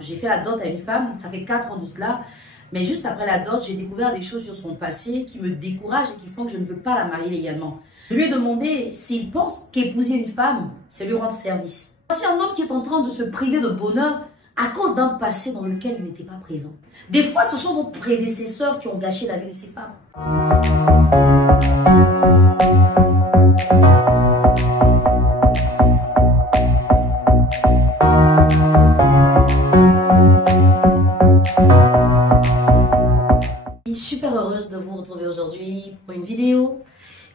j'ai fait la dot à une femme, ça fait 4 ans de cela. Mais juste après la dot, j'ai découvert des choses sur son passé qui me découragent et qui font que je ne veux pas la marier légalement. Je lui ai demandé s'il pense qu'épouser une femme, c'est lui rendre service. Voici un homme qui est en train de se priver de bonheur à cause d'un passé dans lequel il n'était pas présent. Des fois, ce sont vos prédécesseurs qui ont gâché la vie de ces femmes. Je suis super heureuse de vous retrouver aujourd'hui pour une vidéo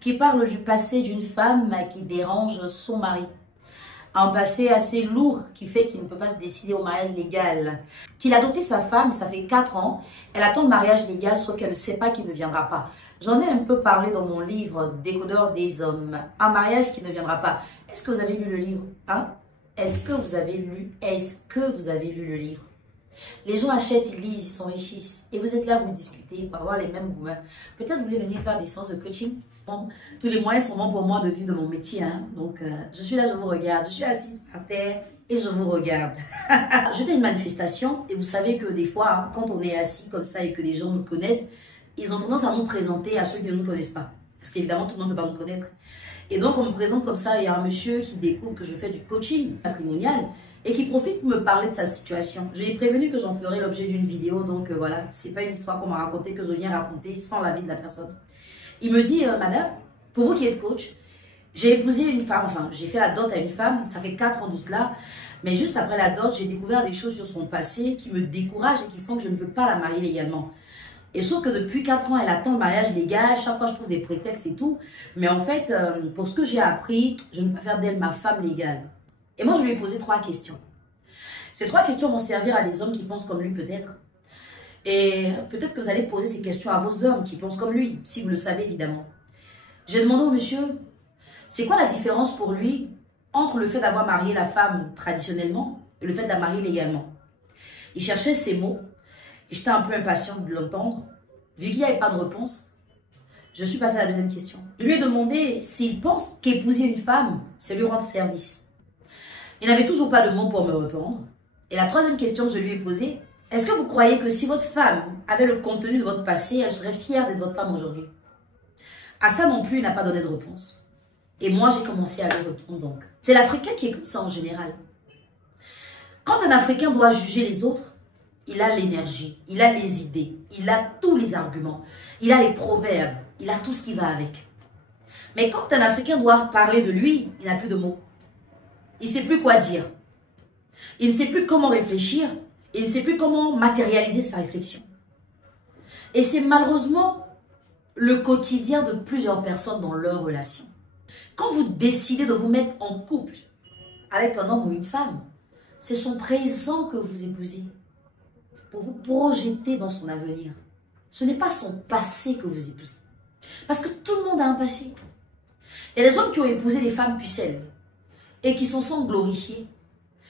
qui parle du passé d'une femme qui dérange son mari. Un passé assez lourd qui fait qu'il ne peut pas se décider au mariage légal. Qu'il a doté sa femme, ça fait 4 ans. Elle attend le mariage légal, sauf qu'elle ne sait pas qu'il ne viendra pas. J'en ai un peu parlé dans mon livre « Décodeur des hommes ». Un mariage qui ne viendra pas. Est-ce que vous avez lu le livre, hein? Est-ce que vous avez lu le livre? Les gens achètent, ils lisent, ils s'enrichissent. Et vous êtes là, vous discutez pour avoir les mêmes goûts. Peut-être vous voulez venir faire des séances de coaching. Tous les moyens sont bons pour moi de vivre de mon métier. Donc, je suis là, je vous regarde. Je suis assise par terre et je vous regarde. Je fais une manifestation et vous savez que des fois, quand on est assis comme ça et que les gens nous connaissent, ils ont tendance à nous présenter à ceux qui ne nous connaissent pas. Parce qu'évidemment, tout le monde ne peut pas nous connaître. Et donc, on me présente comme ça. Il y a un monsieur qui découvre que je fais du coaching matrimonial et qui profite pour me parler de sa situation. Je l'ai prévenu que j'en ferai l'objet d'une vidéo. Donc, voilà, c'est pas une histoire qu'on m'a racontée, que je viens raconter sans l'avis de la personne. Il me dit, madame, pour vous qui êtes coach, j'ai épousé une femme, enfin, j'ai fait la dot à une femme, ça fait 4 ans de cela, mais juste après la dot, j'ai découvert des choses sur son passé qui me découragent et qui font que je ne veux pas la marier légalement. Et sauf que depuis 4 ans, elle attend le mariage légal, chaque fois je trouve des prétextes et tout, mais en fait, pour ce que j'ai appris, je ne peux pas faire d'elle ma femme légale. Et moi, je lui ai posé 3 questions. Ces 3 questions vont servir à des hommes qui pensent comme lui peut-être. Et peut-être que vous allez poser ces questions à vos hommes qui pensent comme lui, si vous le savez évidemment. J'ai demandé au monsieur, c'est quoi la différence pour lui entre le fait d'avoir marié la femme traditionnellement et le fait de la marier légalement? Il cherchait ces mots et j'étais un peu impatiente de l'entendre. Vu qu'il n'y avait pas de réponse, je suis passée à la deuxième question. Je lui ai demandé s'il pense qu'épouser une femme, c'est lui rendre service. Il n'avait toujours pas de mots pour me répondre. Et la troisième question que je lui ai posée, est-ce que vous croyez que si votre femme avait le contenu de votre passé, elle serait fière d'être votre femme aujourd'hui? À ça non plus, il n'a pas donné de réponse. Et moi, j'ai commencé à lui répondre donc. C'est l'Africain qui est comme ça en général. Quand un Africain doit juger les autres, il a l'énergie, il a les idées, il a tous les arguments, il a les proverbes, il a tout ce qui va avec. Mais quand un Africain doit parler de lui, il n'a plus de mots. Il ne sait plus quoi dire. Il ne sait plus comment réfléchir. Il ne sait plus comment matérialiser sa réflexion. Et c'est malheureusement le quotidien de plusieurs personnes dans leur relation. Quand vous décidez de vous mettre en couple avec un homme ou une femme, c'est son présent que vous épousez pour vous projeter dans son avenir. Ce n'est pas son passé que vous épousez. Parce que tout le monde a un passé. Il y a des hommes qui ont épousé des femmes pucelles et qui s'en sont glorifiés.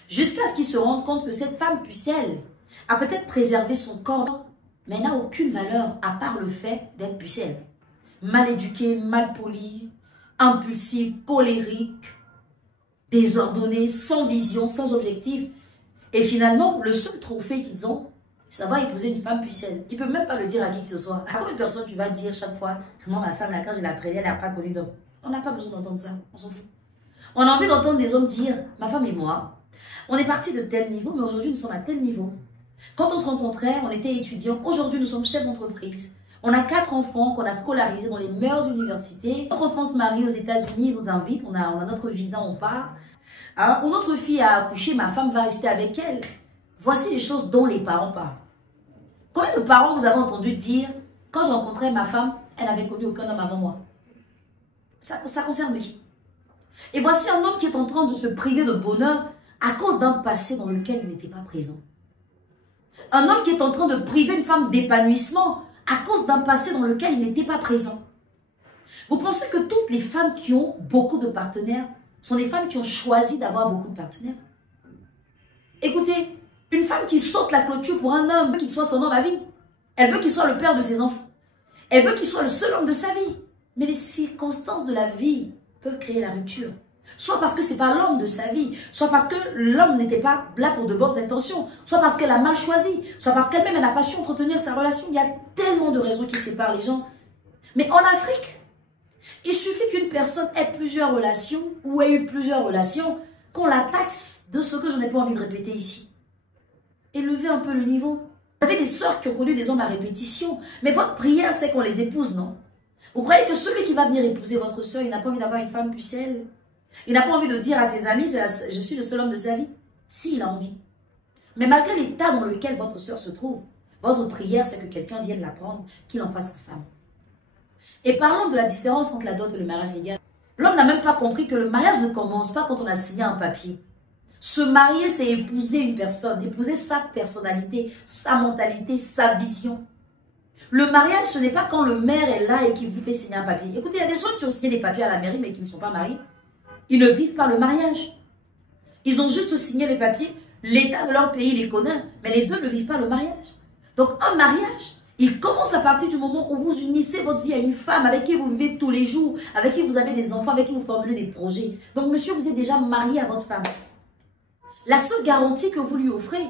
Jusqu'à ce qu'ils se rendent compte que cette femme pucelle a peut-être préservé son corps, mais elle n'a aucune valeur à part le fait d'être pucelle. Mal éduquée, mal polie, impulsive, colérique, désordonnée, sans vision, sans objectif. Et finalement, le seul trophée qu'ils ont, c'est d'avoir épousé une femme pucelle. Ils ne peuvent même pas le dire à qui que ce soit. À combien de personnes tu vas dire chaque fois, moi ma femme, là, quand je la prenais, elle n'a pas connu d'homme. On n'a pas besoin d'entendre ça, on s'en fout. On a envie d'entendre des hommes dire, ma femme et moi, on est parti de tel niveau, mais aujourd'hui nous sommes à tel niveau. Quand on se rencontrait, on était étudiants. Aujourd'hui, nous sommes chefs d'entreprise. On a 4 enfants qu'on a scolarisés dans les meilleures universités. Notre enfant se marie aux États-Unis, il nous invite. On a notre visa, on part. Ou notre fille a accouché, ma femme va rester avec elle. Voici les choses dont les parents parlent. Combien de parents vous avez entendu dire, quand j'ai rencontré ma femme, elle n'avait connu aucun homme avant moi? Ça concerne qui? Et voici un homme qui est en train de se priver de bonheur à cause d'un passé dans lequel il n'était pas présent. Un homme qui est en train de priver une femme d'épanouissement à cause d'un passé dans lequel il n'était pas présent. Vous pensez que toutes les femmes qui ont beaucoup de partenaires sont des femmes qui ont choisi d'avoir beaucoup de partenaires? Écoutez, une femme qui saute la clôture pour un homme, qu'il soit son homme à vie. Elle veut qu'il soit le père de ses enfants. Elle veut qu'il soit le seul homme de sa vie. Mais les circonstances de la vie peuvent créer la rupture. Soit parce que ce n'est pas l'homme de sa vie, soit parce que l'homme n'était pas là pour de bonnes intentions, soit parce qu'elle a mal choisi, soit parce qu'elle-même n'a pas su entretenir sa relation. Il y a tellement de raisons qui séparent les gens. Mais en Afrique, il suffit qu'une personne ait plusieurs relations ou ait eu plusieurs relations qu'on la taxe de ce que je n'ai pas envie de répéter ici. Élevez un peu le niveau. Vous avez des sœurs qui ont connu des hommes à répétition, mais votre prière, c'est qu'on les épouse, non? Vous croyez que celui qui va venir épouser votre sœur, il n'a pas envie d'avoir une femme pucelle? Il n'a pas envie de dire à ses amis, je suis le seul homme de sa vie? Si, il a envie. Mais malgré l'état dans lequel votre sœur se trouve, votre prière, c'est que quelqu'un vienne la prendre, qu'il en fasse sa femme. Et parlons de la différence entre la dot et le mariage légal. L'homme n'a même pas compris que le mariage ne commence pas quand on a signé un papier. Se marier, c'est épouser une personne, épouser sa personnalité, sa mentalité, sa vision. Le mariage, ce n'est pas quand le maire est là et qu'il vous fait signer un papier. Écoutez, il y a des gens qui ont signé des papiers à la mairie mais qui ne sont pas mariés. Ils ne vivent pas le mariage. Ils ont juste signé les papiers. L'État de leur pays les connaît, mais les deux ne vivent pas le mariage. Donc un mariage, il commence à partir du moment où vous unissez votre vie à une femme avec qui vous vivez tous les jours, avec qui vous avez des enfants, avec qui vous formulez des projets. Donc monsieur, vous êtes déjà marié à votre femme. La seule garantie que vous lui offrez,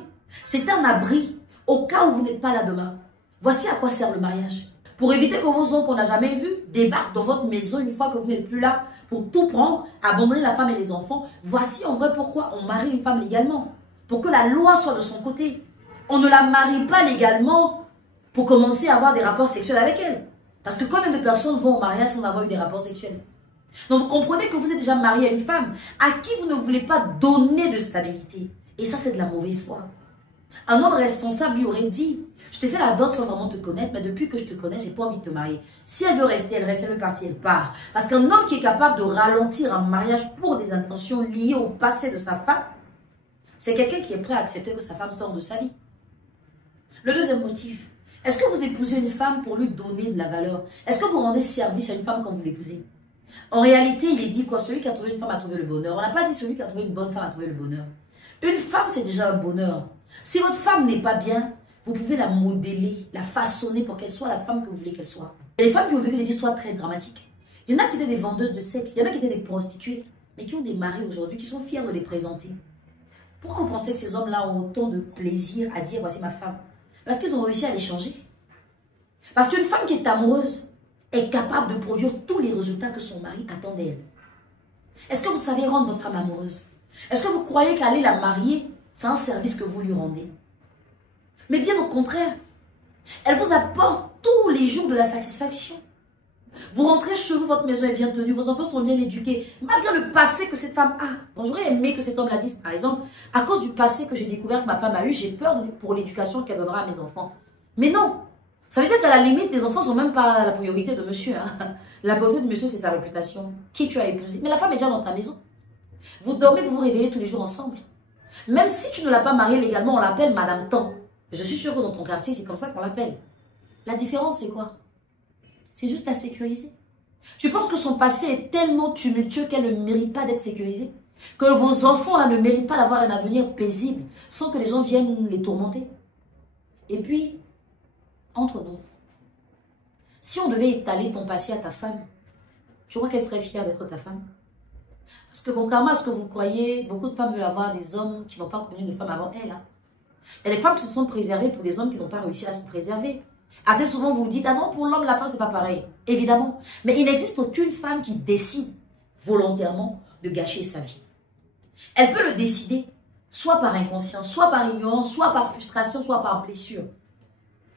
c'est un abri au cas où vous n'êtes pas là demain. Voici à quoi sert le mariage. Pour éviter que vos oncles qu'on n'a jamais vus débarquent dans votre maison une fois que vous n'êtes plus là pour tout prendre, abandonner la femme et les enfants. Voici en vrai pourquoi on marie une femme légalement. Pour que la loi soit de son côté. On ne la marie pas légalement pour commencer à avoir des rapports sexuels avec elle. Parce que combien de personnes vont au mariage sans avoir eu des rapports sexuels? Donc vous comprenez que vous êtes déjà marié à une femme à qui vous ne voulez pas donner de stabilité. Et ça, c'est de la mauvaise foi. Un homme responsable lui aurait dit, je t'ai fait la dot sans vraiment te connaître, mais depuis que je te connais, j'ai pas envie de te marier. Si elle veut rester, elle reste, elle veut partir, elle part. Parce qu'un homme qui est capable de ralentir un mariage pour des intentions liées au passé de sa femme, c'est quelqu'un qui est prêt à accepter que sa femme sorte de sa vie. Le deuxième motif, est-ce que vous épousez une femme pour lui donner de la valeur? Est-ce que vous rendez service à une femme quand vous l'épousez? En réalité, il est dit quoi? Celui qui a trouvé une femme a trouvé le bonheur. On n'a pas dit celui qui a trouvé une bonne femme a trouvé le bonheur. Une femme, c'est déjà un bonheur. Si votre femme n'est pas bien, vous pouvez la modeler, la façonner pour qu'elle soit la femme que vous voulez qu'elle soit. Il y a des femmes qui ont vécu des histoires très dramatiques. Il y en a qui étaient des vendeuses de sexe, il y en a qui étaient des prostituées, mais qui ont des maris aujourd'hui, qui sont fiers de les présenter. Pourquoi vous pensez que ces hommes-là ont autant de plaisir à dire « voici ma femme » ? Parce qu'ils ont réussi à les changer. Parce qu'une femme qui est amoureuse est capable de produire tous les résultats que son mari attend d'elle. Est-ce que vous savez rendre votre femme amoureuse? Est-ce que vous croyez qu'aller la marier, c'est un service que vous lui rendez? Mais bien au contraire, elle vous apporte tous les jours de la satisfaction. Vous rentrez chez vous, votre maison est bien tenue, vos enfants sont bien éduqués, malgré le passé que cette femme a. Bon, j'aurais aimé que cet homme la dise, par exemple, à cause du passé que j'ai découvert que ma femme a eu, j'ai peur pour l'éducation qu'elle donnera à mes enfants. Mais non, ça veut dire qu'à la limite, les enfants ne sont même pas la priorité de monsieur. Hein. La priorité de monsieur, c'est sa réputation. Qui tu as épousé? Mais la femme est déjà dans ta maison. Vous dormez, vous vous réveillez tous les jours ensemble. Même si tu ne l'as pas mariée légalement, on l'appelle Madame Tan. Je suis sûre que dans ton quartier, c'est comme ça qu'on l'appelle. La différence, c'est quoi? C'est juste la sécuriser. Tu penses que son passé est tellement tumultueux qu'elle ne mérite pas d'être sécurisée? Que vos enfants là ne méritent pas d'avoir un avenir paisible sans que les gens viennent les tourmenter? Et puis, entre nous, si on devait étaler ton passé à ta femme, tu crois qu'elle serait fière d'être ta femme? Parce que contrairement à ce que vous croyez, beaucoup de femmes veulent avoir des hommes qui n'ont pas connu de femmes avant elles. Hein. Il y a des femmes qui se sont préservées pour des hommes qui n'ont pas réussi à se préserver. Assez souvent, vous dites, ah non, pour l'homme, la femme, c'est pas pareil. Évidemment. Mais il n'existe aucune femme qui décide volontairement de gâcher sa vie. Elle peut le décider, soit par inconscience, soit par ignorance, soit par frustration, soit par blessure.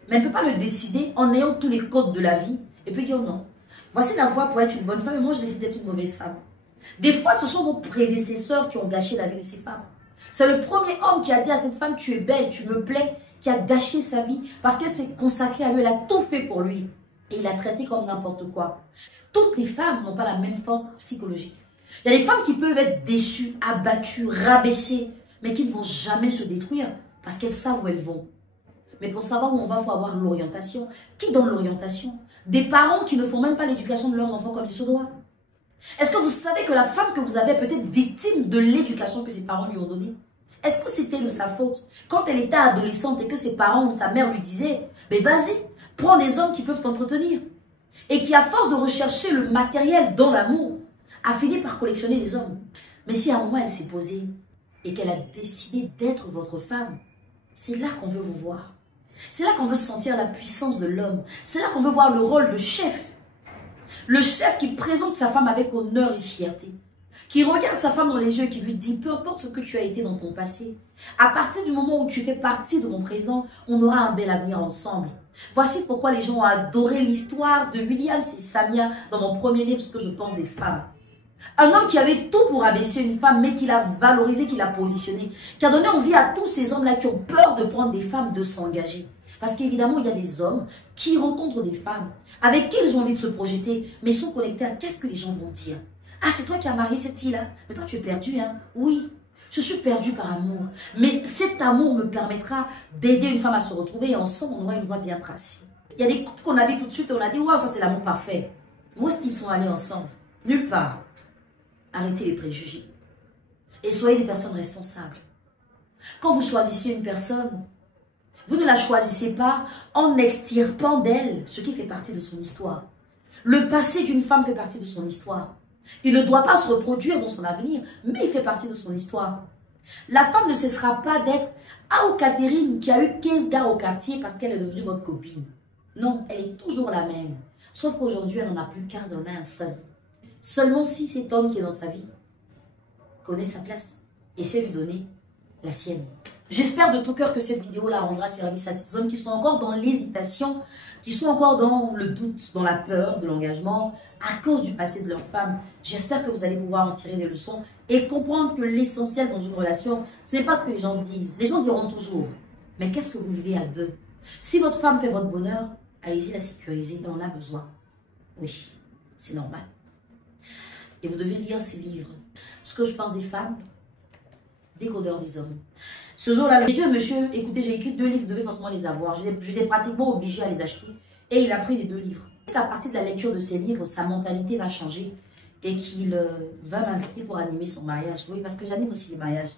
Mais elle ne peut pas le décider en ayant tous les codes de la vie et puis dire non. Voici la voie pour être une bonne femme et moi, je décide d'être une mauvaise femme. Des fois, ce sont vos prédécesseurs qui ont gâché la vie de ces femmes. C'est le premier homme qui a dit à cette femme, tu es belle, tu me plais, qui a gâché sa vie parce qu'elle s'est consacrée à lui, elle a tout fait pour lui. Et il l'a traité comme n'importe quoi. Toutes les femmes n'ont pas la même force psychologique. Il y a des femmes qui peuvent être déçues, abattues, rabaissées, mais qui ne vont jamais se détruire parce qu'elles savent où elles vont. Mais pour savoir où on va, il faut avoir l'orientation. Qui donne l'orientation? Des parents qui ne font même pas l'éducation de leurs enfants comme il se doit. Est-ce que vous savez que la femme que vous avez est peut-être victime de l'éducation que ses parents lui ont donnée? Est-ce que c'était de sa faute? Quand elle était adolescente et que ses parents ou sa mère lui disaient, mais vas-y, prends des hommes qui peuvent t'entretenir. Et qui, à force de rechercher le matériel dans l'amour, a fini par collectionner des hommes. Mais si à un moment elle s'est posée et qu'elle a décidé d'être votre femme, c'est là qu'on veut vous voir. C'est là qu'on veut sentir la puissance de l'homme. C'est là qu'on veut voir le rôle de chef. Le chef qui présente sa femme avec honneur et fierté. Qui regarde sa femme dans les yeux et qui lui dit, peu importe ce que tu as été dans ton passé, à partir du moment où tu fais partie de mon présent, on aura un bel avenir ensemble. Voici pourquoi les gens ont adoré l'histoire de William et Samia dans mon premier livre, Ce que je pense des femmes. Un homme qui avait tout pour abaisser une femme, mais qui l'a valorisée, qui l'a positionnée, qui a donné envie à tous ces hommes-là qui ont peur de prendre des femmes, de s'engager. Parce qu'évidemment, il y a des hommes qui rencontrent des femmes avec qui ils ont envie de se projeter, mais ils sont connectés à qu'est-ce que les gens vont dire. Ah, c'est toi qui as marié cette fille-là. Mais toi, tu es perdu, hein? Oui, je suis perdu par amour. Mais cet amour me permettra d'aider une femme à se retrouver et ensemble, on aura une voie bien tracée. Il y a des couples qu'on a vu tout de suite et on a dit, waouh, ça c'est l'amour parfait. Où est-ce qu'ils sont allés ensemble? Nulle part. Arrêtez les préjugés. Et soyez des personnes responsables. Quand vous choisissez une personne, vous ne la choisissez pas en extirpant d'elle ce qui fait partie de son histoire. Le passé d'une femme fait partie de son histoire. Il ne doit pas se reproduire dans son avenir, mais il fait partie de son histoire. La femme ne cessera pas d'être Catherine qui a eu 15 gars au quartier parce qu'elle est devenue votre copine. Non, elle est toujours la même. Sauf qu'aujourd'hui, elle n'en a plus 15, elle en a un seul. Seulement si cet homme qui est dans sa vie connaît sa place et sait lui donner la sienne. J'espère de tout cœur que cette vidéo-là rendra service à ces hommes qui sont encore dans l'hésitation, qui sont encore dans le doute, dans la peur de l'engagement, à cause du passé de leur femme. J'espère que vous allez pouvoir en tirer des leçons et comprendre que l'essentiel dans une relation, ce n'est pas ce que les gens disent. Les gens diront toujours, mais qu'est-ce que vous vivez à deux? Si votre femme fait votre bonheur, allez-y la sécuriser, elle en a besoin. Oui, c'est normal. Et vous devez lire ces livres. Ce que je pense des femmes, Décodeur des hommes. Ce jour-là, j'ai dit, monsieur, écoutez, j'ai écrit 2 livres, vous devez forcément les avoir. Je l'ai pratiquement obligé à les acheter. Et il a pris les 2 livres. À partir de la lecture de ces livres, sa mentalité va changer et qu'il va m'inviter pour animer son mariage. Oui, parce que j'anime aussi les mariages.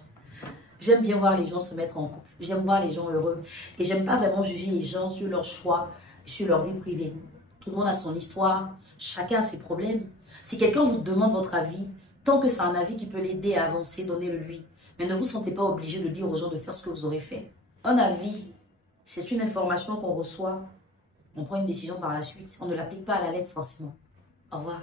J'aime bien voir les gens se mettre en couple. J'aime voir les gens heureux. Et j'aime pas vraiment juger les gens sur leur choix, sur leur vie privée. Tout le monde a son histoire. Chacun a ses problèmes. Si quelqu'un vous demande votre avis, tant que c'est un avis qui peut l'aider à avancer, donnez-le lui. Mais ne vous sentez pas obligé de dire aux gens de faire ce que vous aurez fait. Un avis, c'est une information qu'on reçoit. On prend une décision par la suite. On ne l'applique pas à la lettre forcément. Au revoir.